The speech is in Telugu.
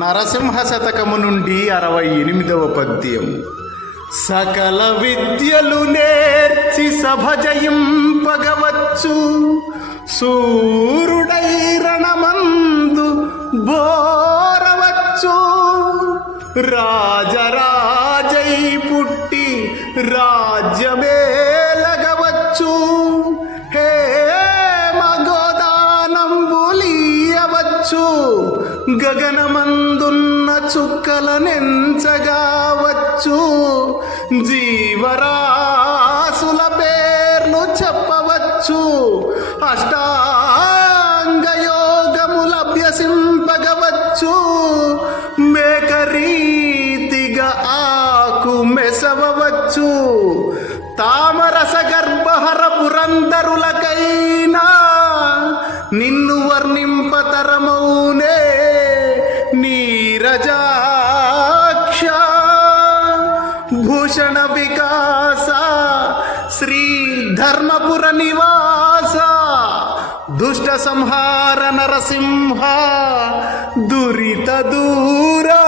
నరసింహ శతకము నుండి 68వ పద్యం. సకల విద్యలు నేర్చి సభ జయింపగవచ్చు, సూరుడై రణమందు బోరవచ్చు. రాజరాజై పుట్టి రాజ్యమేలగవచ్చు, హే మగోదానంబులీయవచ్చు. గగనమందున్న చుక్కలనెంచగావచ్చు, జీవరాశుల పేర్లు చెప్పవచ్చు. అష్టాంగయోగములభ్యసింపగవచ్చు, మేకరీతిగా ఆకు మెసవవచ్చు. తామరస గర్భహర పురంధరులకైనా నిన్ను వర్ణింపతరమౌనే నీరజాక్ష. భూషణ వికాస శ్రీ ధర్మపుర నివాస, దుష్ట సంహార నరసింహ దురిత దూరా.